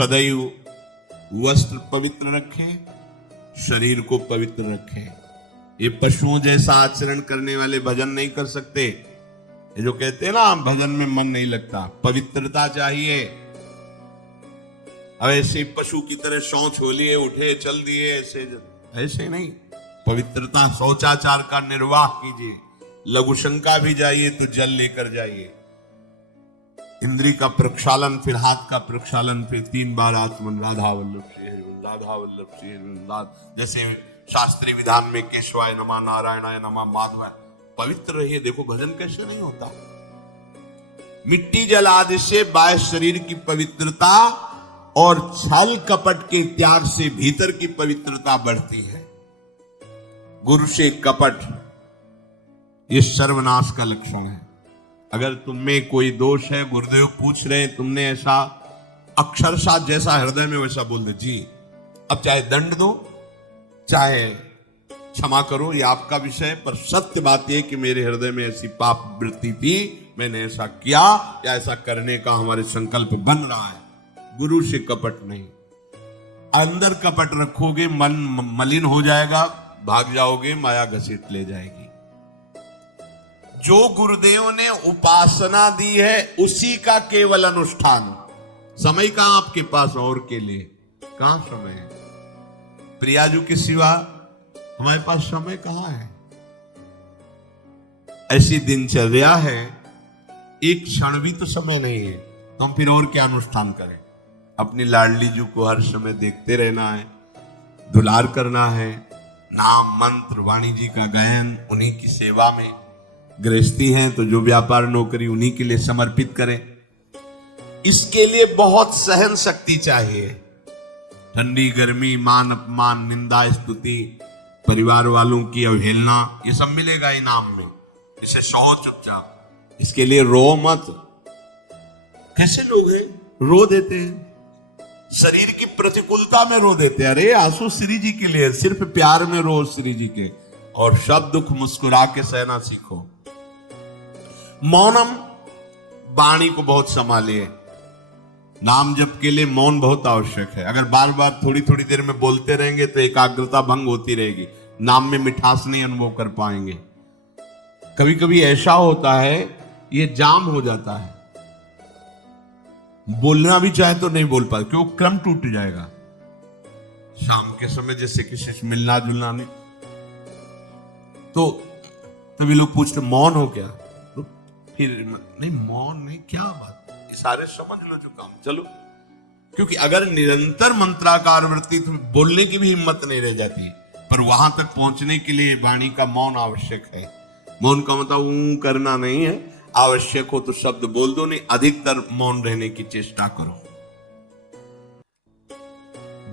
सदैव वस्त्र पवित्र रखें, शरीर को पवित्र रखें। ये पशुओं जैसा आचरण करने वाले भजन नहीं कर सकते। ये जो कहते हैं ना भजन में मन नहीं लगता, पवित्रता चाहिए। अब ऐसे पशु की तरह शौच हो लिए, उठे चल दिए, ऐसे नहीं। पवित्रता, शौचाचार का निर्वाह कीजिए। लघु शंका भी जाइए तो जल लेकर जाइए। इंद्री का प्रक्षालन, फिर हाथ का प्रक्षालन, फिर 3 बार आत्मन राधा वल्लभ श्री हरिवंश, राधा वल्लभ श्री हरिवंश। जैसे शास्त्रीय विधान में केशवाय नमः, नारायणाय नमः, माधवाय। पवित्र रहिए। देखो भजन कैसे नहीं होता। मिट्टी जल आदि से बाह्य शरीर की पवित्रता और छल कपट के त्याग से भीतर की पवित्रता बढ़ती है। गुरु से कपट ये सर्वनाश का लक्षण है। अगर तुममें कोई दोष है, गुरुदेव पूछ रहे हैं, तुमने ऐसा अक्षरशः जैसा हृदय में वैसा बोल दे जी, अब चाहे दंड दो चाहे क्षमा करो, ये आपका विषय है। पर सत्य बात यह कि मेरे हृदय में ऐसी पाप वृत्ति थी, मैंने ऐसा किया या ऐसा करने का हमारे संकल्प बन रहा है। गुरु से कपट नहीं। अंदर कपट रखोगे, मन मलिन हो जाएगा, भाग जाओगे, माया घसीट ले जाएगी। जो गुरुदेव ने उपासना दी है उसी का केवल अनुष्ठान। समय कहां आपके पास और के लिए? कहां समय है? प्रियाजू के सिवा हमारे पास समय कहां है? ऐसी दिनचर्या है, एक क्षण भी तो समय नहीं है, तो हम फिर और क्या अनुष्ठान करें? अपनी लाडली जू को हर समय देखते रहना है, दुलार करना है, नाम मंत्र वाणी जी का गायन, उन्हीं की सेवा में। गृहस्थी हैं तो जो व्यापार नौकरी उन्हीं के लिए समर्पित करें। इसके लिए बहुत सहन शक्ति चाहिए। ठंडी गर्मी, मान अपमान, निंदा स्तुति, परिवार वालों की अवहेलना, ये सब मिलेगा इनाम में। इसे सहो चुपचाप, इसके लिए रो मत। कैसे लोग हैं रो देते हैं, शरीर की प्रतिकूलता में रो देते हैं। अरे आंसू श्री जी के लिए, सिर्फ प्यार में रो श्री जी के, और सब दुख मुस्कुरा के सहना सीखो। मौनम, वाणी को बहुत संभालिए। नाम जप के लिए मौन बहुत आवश्यक है। अगर बार बार थोड़ी थोड़ी देर में बोलते रहेंगे तो एकाग्रता भंग होती रहेगी, नाम में मिठास नहीं अनुभव कर पाएंगे। कभी कभी ऐसा होता है ये जाम हो जाता है, बोलना भी चाहे तो नहीं बोल पाते, क्यों? क्रम टूट जाएगा। शाम के समय जैसे किसी से मिलना जुलना नहीं, तो तभी लोग पूछते मौन हो क्या? तो फिर नहीं, मौन नहीं, क्या बात, सारे समझ लो जो काम। चलो, क्योंकि अगर निरंतर मंत्राकार वृत्ति तो बोलने की भी हिम्मत नहीं रह जाती। पर वहां तक पहुंचने के लिए वाणी का मौन आवश्यक है। मौन का मतलब करना नहीं है, आवश्यक हो तो शब्द बोल दो, नहीं अधिकतर मौन रहने की चेष्टा करो।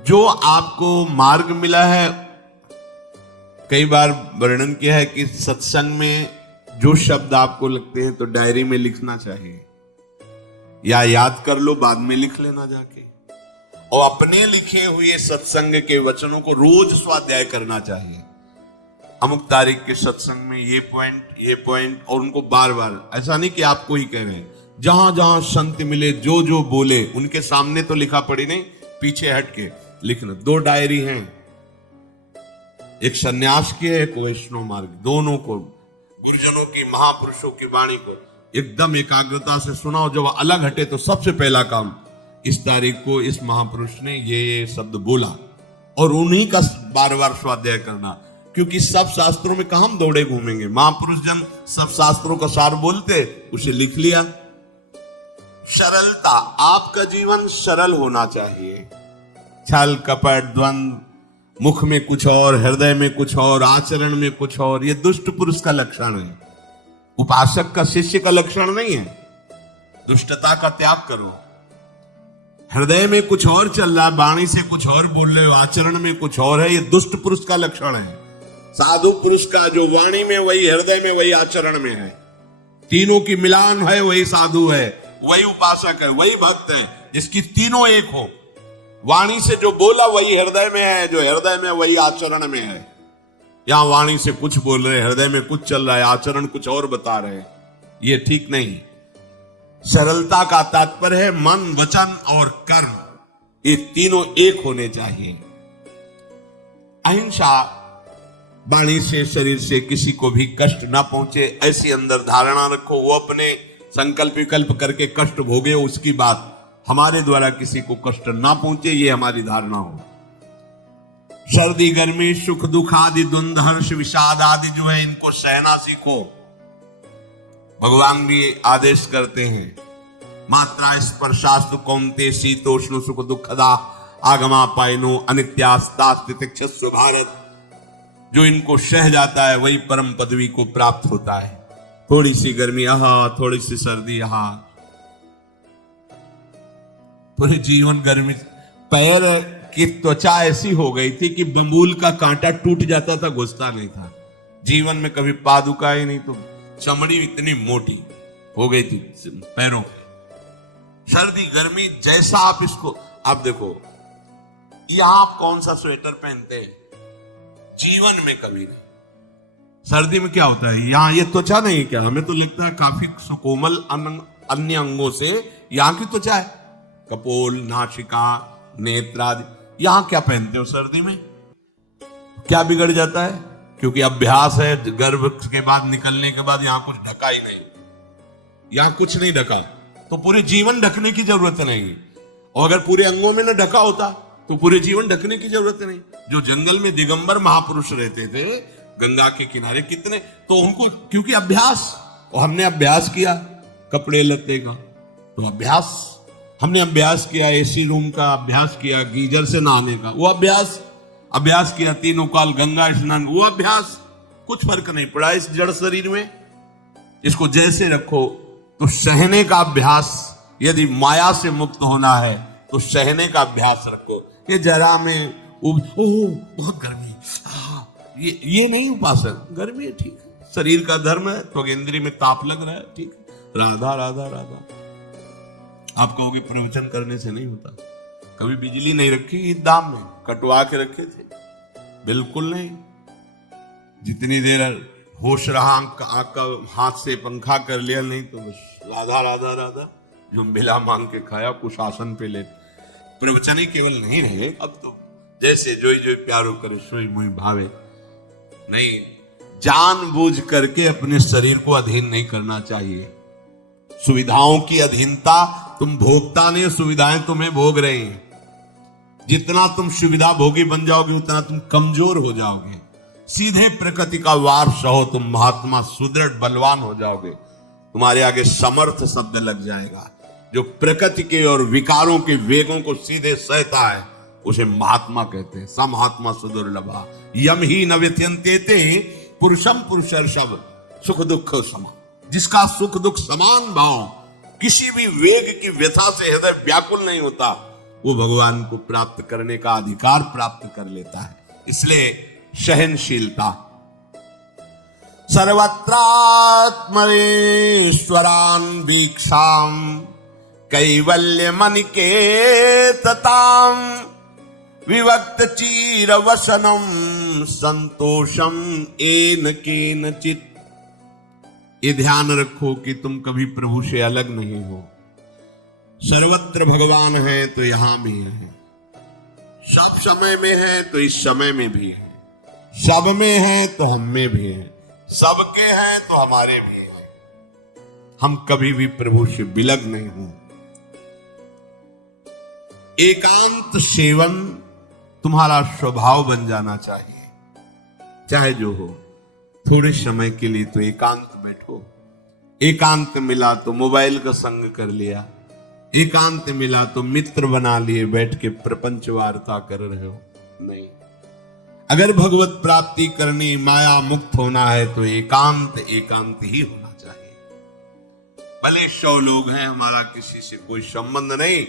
जो आपको मार्ग मिला है, कई बार वर्णन किया है कि सत्संग में जो शब्द आपको लगते हैं तो डायरी में लिखना चाहिए, या याद कर लो, बाद में लिख लेना जाके। और अपने लिखे हुए सत्संग के वचनों को रोज स्वाध्याय करना चाहिए। अमुक तारीख के सत्संग में ये पॉइंट, और उनको बार बार, ऐसा नहीं कि आपको ही कह रहे हैं, जहां जहां संत मिले जो जो बोले उनके सामने तो लिखा पड़ी नहीं, पीछे हट के लिखना। 2 डायरी हैं, एक सन्यास की है, एक वैष्णव मार्ग। दोनों को, गुरुजनों की, महापुरुषों की वाणी को एकदम एकाग्रता से सुनाओ। जब अलग हटे तो सबसे पहला काम, इस तारीख को इस महापुरुष ने ये शब्द बोला, और उन्हीं का बार बार स्वाध्याय करना। क्योंकि सब शास्त्रों में कहां हम दौड़े घूमेंगे, महापुरुष जन सब शास्त्रों का सार बोलते, उसे लिख लिया। सरलता, आपका जीवन सरल होना चाहिए। छल कपट द्वंद्व, मुख में कुछ और, हृदय में कुछ और, आचरण में कुछ और, ये दुष्ट पुरुष का लक्षण है। उपासक का, शिष्य का लक्षण नहीं है। दुष्टता का त्याग करो। हृदय में कुछ और चल रहा है, वाणी से कुछ और बोल रहे हो, आचरण में कुछ और है, ये दुष्ट पुरुष का लक्षण है। साधु पुरुष का जो वाणी में वही, हृदय में वही, आचरण में है, तीनों की मिलान है, वही साधु है, वही उपासक है, वही भक्त है, जिसकी तीनों एक हो। वाणी से जो बोला वही हृदय में है, जो हृदय में वही आचरण में है। यहां वाणी से कुछ बोल रहे, हृदय में कुछ चल रहा है, आचरण कुछ और बता रहे, ये ठीक नहीं। सरलता का तात्पर्य है मन, वचन और कर्म, ये तीनों एक होने चाहिए। अहिंसा, वाणी से शरीर से किसी को भी कष्ट ना पहुंचे, ऐसी अंदर धारणा रखो। वो अपने संकल्प विकल्प करके कष्ट भोगे, उसकी बात, हमारे द्वारा किसी को कष्ट ना पहुंचे, ये हमारी धारणा हो। सर्दी गर्मी सुख दुख आदि द्वंद्व हर्ष विषाद आदि जो है, इनको सहना सीखो। भगवान भी आदेश करते हैं, मात्रा स्पर्शास्तु कौन्ते शीतोष्ण सुख दुखदा आगमा पायनो अनित्यास्ता तितिक्षस्व भारत। जो इनको सह जाता है वही परम पदवी को प्राप्त होता है। थोड़ी सी गर्मी यहाँ, थोड़ी सी सर्दी यहाँ, पूरे जीवन गर्मी। पैर की त्वचा ऐसी हो गई थी कि बंबूल का कांटा टूट जाता था, घुसता नहीं था। जीवन में कभी पादुका ही नहीं, तो चमड़ी इतनी मोटी हो गई थी पैरों पे। सर्दी गर्मी जैसा आप इसको, आप देखो यहां आप कौन सा स्वेटर पहनते हैं, जीवन में कभी नहीं। सर्दी में क्या होता है, यहां ये त्वचा नहीं, क्या हमें तो लगता है काफी सुकोमल अन्य अंगों से यहां की त्वचा है, कपोल, नासिका, नेत्र आदि। यहां क्या पहनते हो सर्दी में, क्या बिगड़ जाता है? क्योंकि अभ्यास है, गर्भ के बाद निकलने के बाद यहां कुछ ढका ही नहीं, यहां कुछ नहीं ढका, तो पूरे जीवन ढकने की जरूरत नहीं। और अगर पूरे अंगों में न ढका होता तो पूरे जीवन ढकने की जरूरत नहीं। जो जंगल में दिगंबर महापुरुष रहते थे गंगा के किनारे, कितने, तो उनको क्योंकि अभ्यास, और हमने अभ्यास किया कपड़े लत्ते का, तो अभ्यास, हमने अभ्यास किया एसी रूम का, अभ्यास किया गीजर से नहाने का, वो अभ्यास किया तीनों काल गंगा स्नान, वो अभ्यास। कुछ फर्क नहीं पड़ा इस जड़ शरीर में। इसको जैसे रखो, तो सहने का अभ्यास, यदि माया से मुक्त होना है तो सहने का अभ्यास रखो। ये जरा में बहुत गर्मी, ये नहीं उपासक, गर्मी है ठीक है, शरीर का धर्म है, तो इंद्रिय में ताप लग रहा है ठीक है, राधा राधा राधा। आप कहोगे प्रवचन करने से नहीं होता। कभी बिजली नहीं रखी ईद दाम में, कटवा के रखे थे, बिल्कुल नहीं। जितनी देर होश रहा, आपका हाथ से पंखा कर लिया, नहीं तो बस राधा राधा राधा, जो मिला मांग के खाया, कुछ आसन पे ले। प्रवचन ही केवल नहीं रहे, अब तो जैसे जोई जोई प्यारो करे सोई मोहि भावे। नहीं, जानबूझ करके अपने शरीर को अधीन नहीं करना चाहिए। सुविधाओं की अधीनता, तुम भोगता नहीं, सुविधाएं तुम्हें भोग रही हैं। जितना तुम सुविधा भोगी बन जाओगे उतना तुम कमजोर हो जाओगे। सीधे प्रकृति का वार सहो, तुम महात्मा सुदृढ़ बलवान हो जाओगे। तुम्हारे आगे समर्थ शब्द लग जाएगा। जो प्रकृति के और विकारों के वेगों को सीधे सहता है उसे महात्मा कहते हैं। स महात्मा सुदुर्लभा यम ही न व्यत्यन्ते पुरुषम पुरुषर्षभ सुख दुख समान। जिसका सुख दुख समान भाव, किसी भी वेग की व्यथा से हृदय व्याकुल नहीं होता, वो भगवान को प्राप्त करने का अधिकार प्राप्त कर लेता है। इसलिए सहनशीलता। सर्वत्रात्मनेश्वरान वीक्षाम कैवल्य मनिकेतताम विवक्त चीर वसनम संतोषम एन केनचित। ये ध्यान रखो कि तुम कभी प्रभु से अलग नहीं हो। सर्वत्र भगवान है तो यहां भी है, सब समय में है तो इस समय में भी है, सब में है तो हम में भी है, सबके हैं तो हमारे भी है। हम कभी भी प्रभु से विलग नहीं हो। एकांत सेवन तुम्हारा स्वभाव बन जाना चाहिए। चाहे जो हो, थोड़े समय के लिए तो एकांत बैठो। एकांत मिला तो मोबाइल का संग कर लिया, एकांत मिला तो मित्र बना लिए, बैठ के प्रपंच वार्ता कर रहे हो। नहीं, अगर भगवत प्राप्ति करनी, माया मुक्त होना है तो एकांत एकांत ही होना चाहिए। भले 100 लोग हैं, हमारा किसी से कोई संबंध नहीं,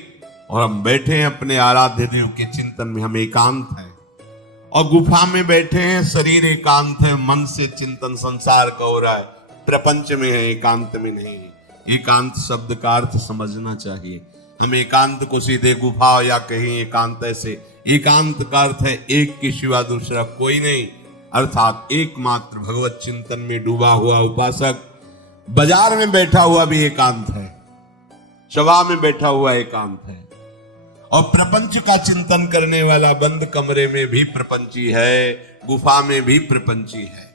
और हम बैठे हैं अपने आराध्य देव के चिंतन में, हम एकांत हैं। और गुफा में बैठे हैं, शरीर एकांत है, मन से चिंतन संसार का हो रहा है, प्रपंच में है, एकांत में नहीं। एकांत शब्द का अर्थ समझना चाहिए। हम एकांत को सीधे गुफा या कहीं एकांत ऐसे, एकांत का अर्थ है एक के सिवा दूसरा कोई नहीं, अर्थात एकमात्र भगवत चिंतन में डूबा हुआ उपासक। बाजार में बैठा हुआ भी एकांत है, सभा में बैठा हुआ एकांत है, और प्रपंच का चिंतन करने वाला बंद कमरे में भी प्रपंची है, गुफा में भी प्रपंची है।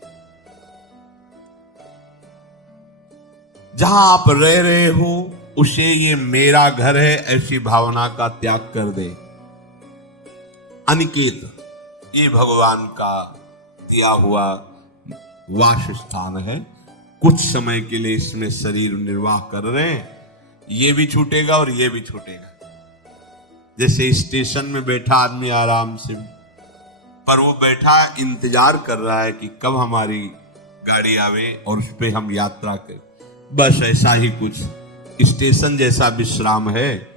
जहां आप रह रहे हो उसे ये मेरा घर है ऐसी भावना का त्याग कर दे। अनिकेत ये भगवान का दिया हुआ वास स्थान है। कुछ समय के लिए इसमें शरीर निर्वाह कर रहे हैं, ये भी छूटेगा और ये भी छूटेगा। जैसे स्टेशन में बैठा आदमी आराम से, पर वो बैठा इंतजार कर रहा है कि कब हमारी गाड़ी आवे और उस पर हम यात्रा करें। बस ऐसा ही कुछ स्टेशन जैसा विश्राम है।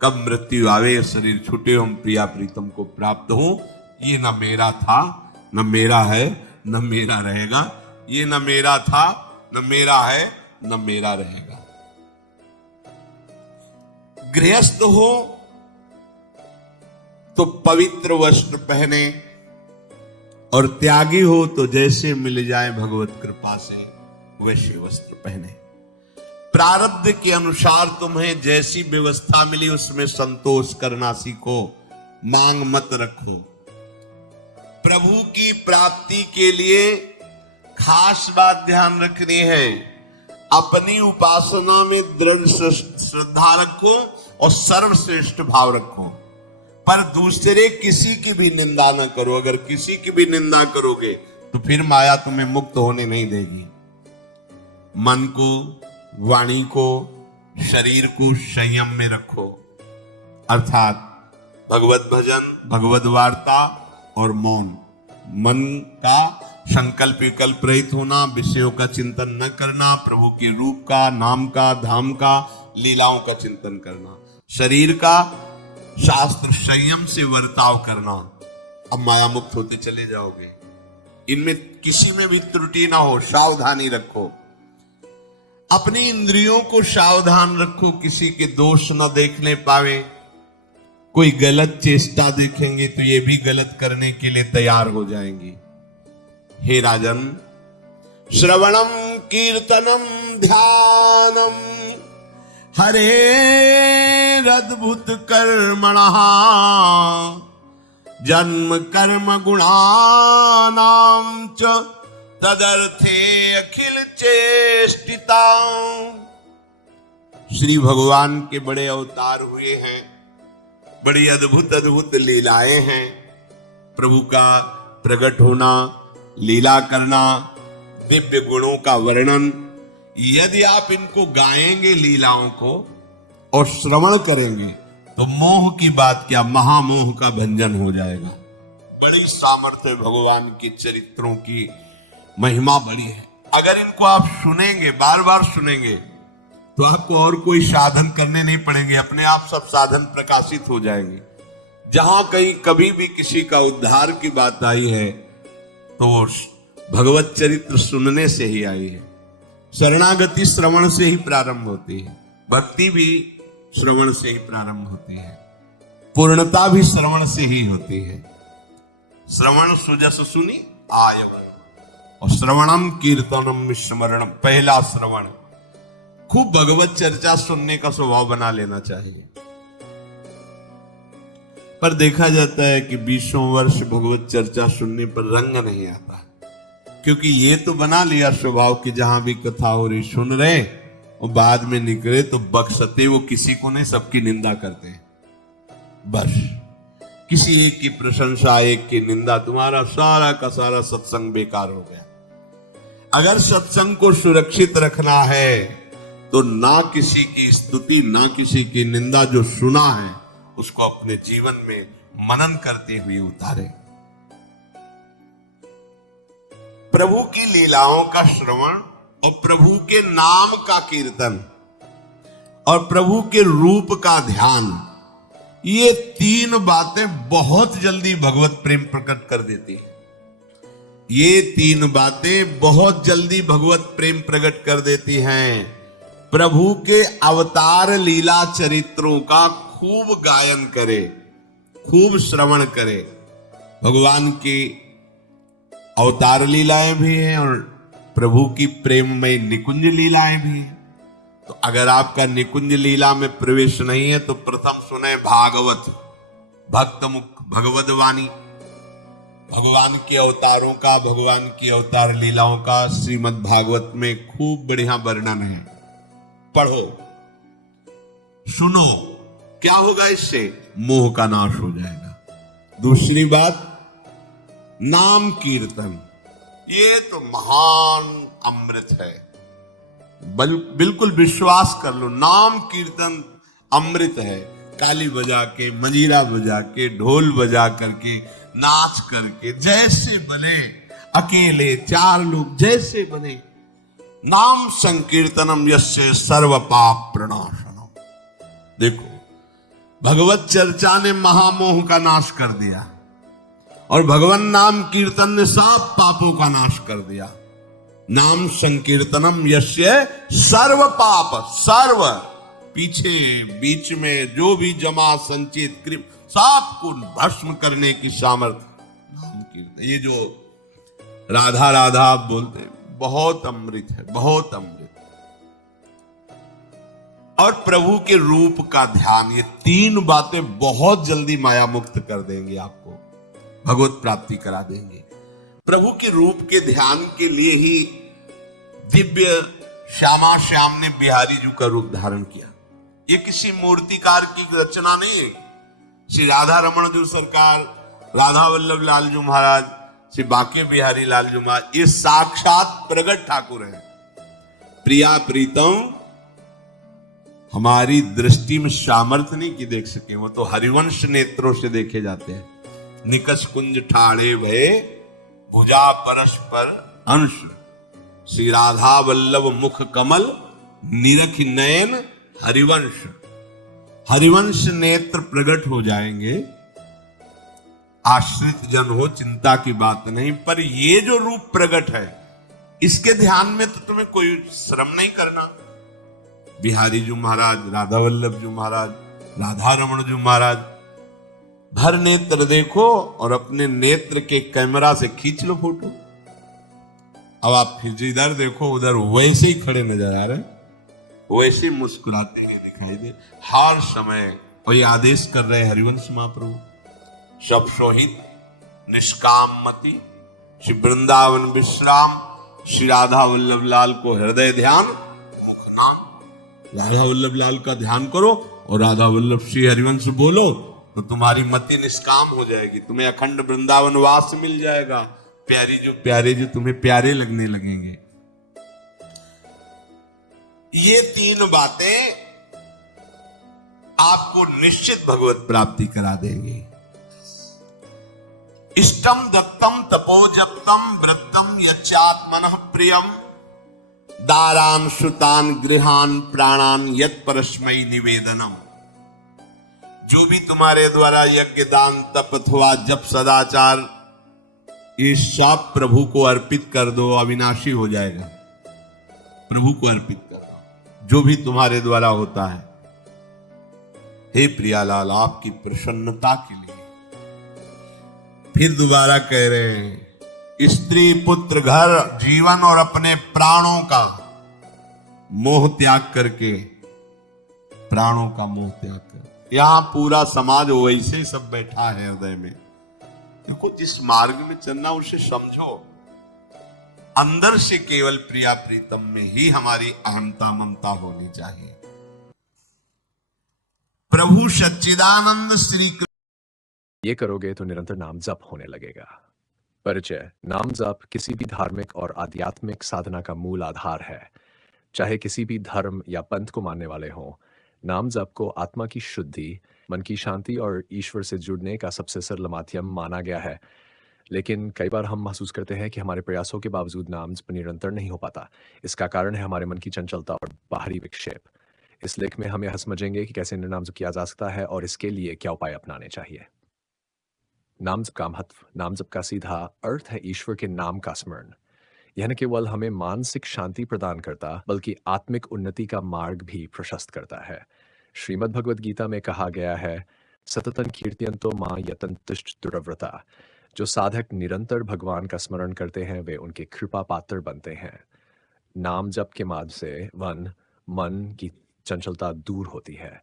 कब मृत्यु आवे, शरीर छूटे, हम प्रिया प्रीतम को प्राप्त हो। ये न मेरा था, न मेरा है, न मेरा रहेगा। ये न मेरा था, न मेरा है, न मेरा रहेगा। गृहस्थ हो तो पवित्र वस्त्र पहने, और त्यागी हो तो जैसे मिल जाए भगवत कृपा से वैसे वस्त्र पहने। प्रारब्ध के अनुसार तुम्हें जैसी व्यवस्था मिली उसमें संतोष करना सीखो, मांग मत रखो। प्रभु की प्राप्ति के लिए खास बात ध्यान रखनी है, अपनी उपासना में दृढ़ श्रद्धा रखो और सर्वश्रेष्ठ भाव रखो, पर दूसरे किसी की भी निंदा न करो। अगर किसी की भी निंदा करोगे तो फिर माया तुम्हें मुक्त होने नहीं देगी। मन को, वाणी को, शरीर को संयम में रखो, अर्थात भगवत भजन, भगवत वार्ता और मौन। मन का संकल्प विकल्प रहित होना, विषयों का चिंतन न करना, प्रभु के रूप का, नाम का, धाम का, लीलाओं का चिंतन करना। शरीर का शास्त्र संयम से वर्ताव करना। अब माया मुक्त होते चले जाओगे। इनमें किसी में भी त्रुटि ना हो, सावधानी रखो। अपनी इंद्रियों को सावधान रखो, किसी के दोष न देखने पावे। कोई गलत चेष्टा देखेंगे तो ये भी गलत करने के लिए तैयार हो जाएंगी। हे राजन, श्रवणम कीर्तनम ध्यानम हरेरद्भुत कर्मणः जन्म कर्म गुणानां च तदर्थे अखिल चेष्टिता। श्री भगवान के बड़े अवतार हुए हैं, बड़ी अद्भुत अद्भुत लीलाएं हैं। प्रभु का प्रकट होना, लीला करना, दिव्य गुणों का वर्णन। यदि आप इनको गाएंगे लीलाओं को और श्रवण करेंगे तो मोह की बात क्या, महामोह का भंजन हो जाएगा। बड़ी सामर्थ्य भगवान के चरित्रों की महिमा बड़ी है। अगर इनको आप सुनेंगे, बार बार सुनेंगे, तो आपको और कोई साधन करने नहीं पड़ेंगे, अपने आप सब साधन प्रकाशित हो जाएंगे। जहां कहीं कभी भी किसी का उद्धार की बात आई है तो भगवत चरित्र सुनने से ही आई है। शरणागति श्रवण से ही प्रारंभ होती है, भक्ति भी श्रवण से ही प्रारंभ होती है, पूर्णता भी श्रवण से ही होती है। श्रवण सुजस सुनी आयवन, और श्रवणम कीर्तनम स्मरणम। पहला श्रवण, खूब भगवत चर्चा सुनने का स्वभाव बना लेना चाहिए। पर देखा जाता है कि 20 वर्ष भगवत चर्चा सुनने पर रंग नहीं आता, क्योंकि ये तो बना लिया स्वभाव कि जहां भी कथा हो रही सुन रहे, और बाद में निकले तो बख्शते वो किसी को नहीं, सबकी निंदा करते हैं। बस किसी एक की प्रशंसा, एक की निंदा, तुम्हारा सारा का सारा सत्संग बेकार हो गया। अगर सत्संग को सुरक्षित रखना है तो ना किसी की स्तुति, ना किसी की निंदा, जो सुना है उसको अपने जीवन में मनन करते हुए उतारे। प्रभु की लीलाओं का श्रवण और प्रभु के नाम का कीर्तन और प्रभु के रूप का ध्यान, ये 3 बातें बहुत जल्दी भगवत प्रेम प्रकट कर देती है। ये 3 बातें बहुत जल्दी भगवत प्रेम प्रकट कर देती हैं। प्रभु के अवतार लीला चरित्रों का खूब गायन करे, खूब श्रवण करे। भगवान की अवतार लीलाएं भी हैं और प्रभु की प्रेममय निकुंज लीलाएं भी हैं। तो अगर आपका निकुंज लीला में प्रवेश नहीं है तो प्रथम सुने भागवत, भक्त मुख भगवत वाणी, भगवान के अवतारों का, भगवान की अवतार लीलाओं का श्रीमद् भागवत में खूब बढ़िया वर्णन है। पढ़ो, सुनो, क्या होगा इससे? मोह का नाश हो जाएगा। दूसरी बात, नाम कीर्तन, ये तो महान अमृत है। बिल्कुल विश्वास कर लो, नाम कीर्तन अमृत है। ताली बजा के, मंजीरा बजा के, ढोल बजा करके, नाच करके, जैसे बने, अकेले चार लोग जैसे बने, नाम संकीर्तनम यस्य सर्व पाप प्रणाशनम। देखो, भगवत चर्चा ने महामोह का नाश कर दिया और भगवान नाम कीर्तन ने सब पापों का नाश कर दिया। नाम संकीर्तनम यस्य सर्व पाप, सर्व, पीछे बीच में जो भी जमा संचित कृप सब को भस्म करने की सामर्थ्य नाम कीर्तन। ये जो राधा राधा आप बोलते हैं, बहुत अमृत है, बहुत अमृत। और प्रभु के रूप का ध्यान, ये तीन बातें बहुत जल्दी माया मुक्त कर देंगे, आपको भगवत प्राप्ति करा देंगे। प्रभु के रूप के ध्यान के लिए ही दिव्य श्यामा श्याम ने बिहारी जी का रूप धारण किया। ये किसी मूर्तिकार की रचना नहीं। श्री राधा रमण जी सरकार, राधा वल्लभ लाल जी महाराज, श्री बाके बिहारी लाल जी महाराज, ये साक्षात प्रगट ठाकुर हैं। प्रिया प्रीतम हमारी दृष्टि में सामर्थ्य नहीं कि देख सके, वो तो हरिवंश नेत्रों से देखे जाते हैं। निकस कुंज ठाड़े भये भुजा परस्पर अंश, श्री राधा वल्लभ मुख कमल निरख नयन हरिवंश। हरिवंश नेत्र प्रकट हो जाएंगे, आश्रित जन हो, चिंता की बात नहीं। पर ये जो रूप प्रकट है, इसके ध्यान में तो तुम्हें कोई श्रम नहीं करना। बिहारी जी महाराज, राधा वल्लभ जी महाराज, राधा रमण जी महाराज, भर नेत्र देखो और अपने नेत्र के कैमरा से खींच लो फोटो। अब आप फिर इधर देखो, उधर वैसे ही खड़े नजर आ रहे, वैसे मुस्कुराते ही दिखाई दे हर समय। वही आदेश कर रहे हरिवंश महाप्रभु, सब सोहित निष्काम मति, श्री वृंदावन विश्राम, श्री राधा वल्लभ लाल को हृदय ध्यान, मुख नाम। राधा वल्लभ लाल का ध्यान करो और राधा वल्लभ श्री हरिवंश बोलो तो तुम्हारी मति निष्काम हो जाएगी, तुम्हें अखंड वृंदावन वास मिल जाएगा। प्यारे जो तुम्हें प्यारे लगने लगेंगे। ये तीन बातें आपको निश्चित भगवत प्राप्ति करा देंगे। इष्टम दत्तम तपोजप्तम व्रतम यच्चात्मनः प्रियम, दारान श्रुतान गृहान प्राणान यत् परस्मै निवेदनम। जो भी तुम्हारे द्वारा यज्ञ दान तप अथवा जप सदाचार, ये सब प्रभु को अर्पित कर दो, अविनाशी हो जाएगा। प्रभु को अर्पित कर दो जो भी तुम्हारे द्वारा होता है। हे प्रियालाल, आपकी प्रसन्नता के लिए फिर दोबारा कह रहे हैं, स्त्री पुत्र घर जीवन और अपने प्राणों का मोह त्याग करके, प्राणों का मोह त्याग कर। यहां पूरा समाज वैसे सब बैठा है हृदय में। देखो, जिस मार्ग में चलना उसे समझो। अंदर से केवल प्रिया प्रीतम में ही हमारी अहंता ममता होनी चाहिए। प्रभु सच्चिदानंद श्री ये करोगे तो निरंतर नाम जप होने लगेगा। परिचय: नाम जप किसी भी धार्मिक और आध्यात्मिक साधना का मूल आधार है। चाहे किसी भी धर्म या पंथ को मानने वाले हों, नाम जप को आत्मा की शुद्धि, मन की शांति और ईश्वर से जुड़ने का सबसे सरल माध्यम माना गया है। लेकिन कई बार हम महसूस करते हैं कि हमारे प्रयासों के बावजूद नाम जप निरंतर नहीं हो पाता। इसका कारण है हमारे मन की चंचलता और बाहरी विक्षेप। इस लेख में हम यह समझेंगे कि कैसे नाम जप किया जा सकता है और इसके लिए क्या उपाय अपनाने चाहिए। नाम जप का महत्व: नाम जप का सीधा अर्थ है ईश्वर के नाम का स्मरण। यह न केवल हमें मानसिक शांति प्रदान करता, बल्कि आत्मिक उन्नति का मार्ग भी प्रशस्त करता है। श्रीमद् भगवद गीता में कहा गया है, सततं कीर्तयन्तो मां यतन्तिष्ठ दुरव्रता। जो साधक निरंतर भगवान का स्मरण करते हैं, वे उनके कृपा पात्र बनते हैं। नाम जप के माध्यम से 1. मन की चंचलता दूर होती है।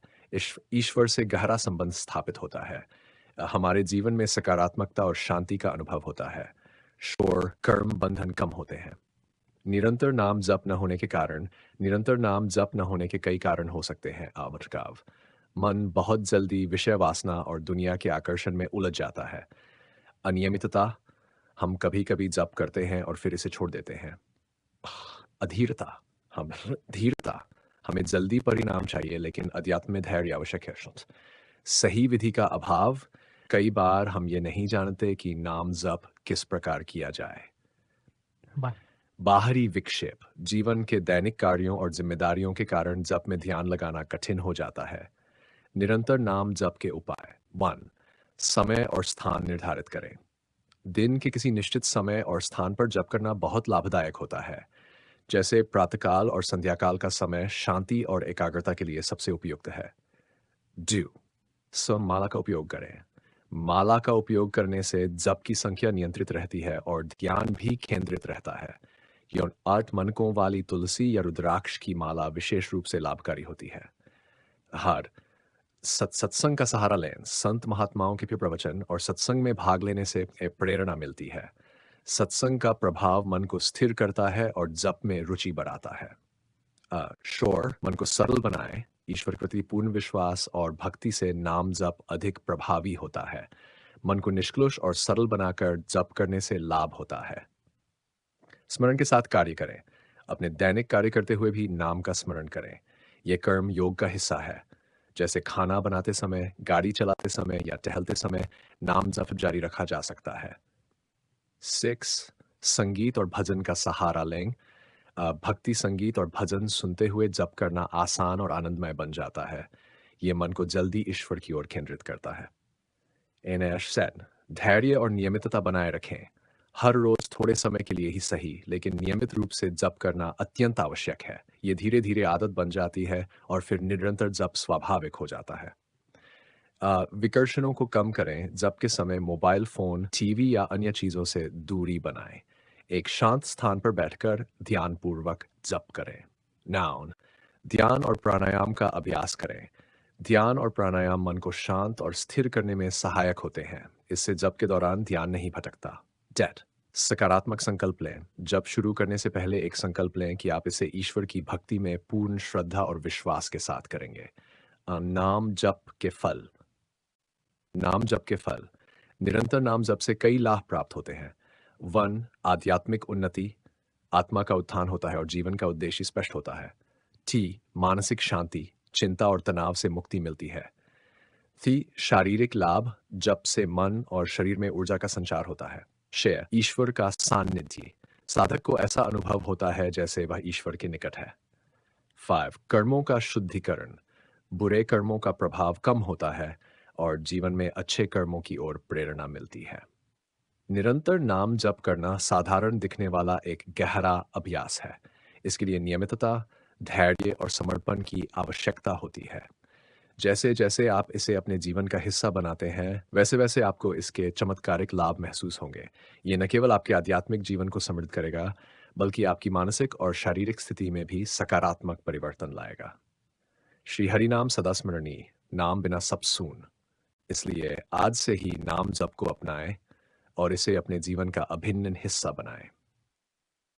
ईश्वर से गहरा संबंध स्थापित होता है। हमारे जीवन में सकारात्मकता और शांति का अनुभव होता है। शोर, कर्म बंधन कम होते हैं। निरंतर नाम जप न होने के कारण निरंतर नाम जप न होने के कई कारण हो सकते हैं। आवर्तकाव मन बहुत जल्दी विषय वासना और दुनिया के आकर्षण में उलझ जाता है। अनियमितता हम कभी कभी जप करते हैं और फिर इसे छोड़ देते हैं। अधीरता हम धीरता हमें जल्दी परिणाम चाहिए लेकिन अध्यात्म में धैर्य आवश्यक है। सही विधि का अभाव कई बार हम ये नहीं जानते कि नाम जप किस प्रकार किया जाए। बाहरी विक्षेप जीवन के दैनिक कार्यों और जिम्मेदारियों के कारण जप में ध्यान लगाना कठिन हो जाता है। निरंतर नाम जप के उपाय 1. समय और स्थान निर्धारित करें। दिन के किसी निश्चित समय और स्थान पर जप करना बहुत लाभदायक होता है। जैसे प्रातःकाल और संध्याकाल का समय शांति और एकाग्रता के लिए सबसे उपयुक्त है। 2. माला का उपयोग करें। माला का उपयोग करने से जप की संख्या नियंत्रित रहती है और ध्यान भी केंद्रित रहता है। 8 मनकों वाली तुलसी या रुद्राक्ष की माला विशेष रूप से लाभकारी होती है। हर सत्संग का सहारा लें। संत महात्माओं के प्रवचन और सत्संग में भाग लेने से प्रेरणा मिलती है। सत्संग का प्रभाव मन को स्थिर करता है और जप में रुचि बढ़ाता है। शोर मन को सरल बनाए। ईश्वर के प्रति पूर्ण विश्वास और भक्ति से नाम जप अधिक प्रभावी होता है। मन को निष्कलुष और सरल बनाकर जप करने से लाभ होता है। स्मरण के साथ कार्य करें। अपने दैनिक कार्य करते हुए भी नाम का स्मरण करें। यह कर्म योग का हिस्सा है। जैसे खाना बनाते समय, गाड़ी चलाते समय या टहलते समय नाम जप जारी रखा जा सकता है। 6. संगीत और भजन का सहारा लें। भक्ति संगीत और भजन सुनते हुए जप करना आसान और आनंदमय बन जाता है। ये मन को जल्दी ईश्वर की ओर केंद्रित करता है। धैर्य और नियमितता बनाए रखें। हर रोज थोड़े समय के लिए ही सही लेकिन नियमित रूप से जप करना अत्यंत आवश्यक है। ये धीरे धीरे आदत बन जाती है और फिर निरंतर जप स्वाभाविक हो जाता है। विकर्षणों को कम करें। जप के समय मोबाइल फोन, टीवी या अन्य चीजों से दूरी बनाएं। एक शांत स्थान पर बैठकर ध्यानपूर्वक जप करें। नाउन ध्यान और प्राणायाम का अभ्यास करें। ध्यान और प्राणायाम मन को शांत और स्थिर करने में सहायक होते हैं। इससे जप के दौरान ध्यान नहीं भटकता। डेट सकारात्मक संकल्प लें। जप शुरू करने से पहले एक संकल्प लें कि आप इसे ईश्वर की भक्ति में पूर्ण श्रद्धा और विश्वास के साथ करेंगे। नाम जप के फल निरंतर नाम जप से कई लाभ प्राप्त होते हैं। 1. आध्यात्मिक उन्नति, आत्मा का उत्थान होता है और जीवन का उद्देश्य स्पष्ट होता है। मानसिक शांति, चिंता और तनाव से मुक्ति मिलती है। शारीरिक लाभ, जप से मन और शरीर में ऊर्जा का संचार होता है। ईश्वर का सान्निध्य, साधक को ऐसा अनुभव होता है जैसे वह ईश्वर के निकट है। 5. कर्मों का शुद्धिकरण, बुरे कर्मों का प्रभाव कम होता है और जीवन में अच्छे कर्मों की ओर प्रेरणा मिलती है। निरंतर नाम जप करना साधारण दिखने वाला एक गहरा अभ्यास है। इसके लिए नियमितता, धैर्य और समर्पण की आवश्यकता होती है। जैसे जैसे आप इसे अपने जीवन का हिस्सा बनाते हैं, वैसे वैसे आपको इसके चमत्कारिक लाभ महसूस होंगे। ये न केवल आपके आध्यात्मिक जीवन को समृद्ध करेगा, बल्कि आपकी मानसिक और शारीरिक स्थिति में भी सकारात्मक परिवर्तन लाएगा। श्री हरि नाम सदा स्मरणीय, नाम बिना सब सून। इसलिए आज से ही नाम जप को अपनाएं और इसे अपने जीवन का अभिन्न हिस्सा बनाएं।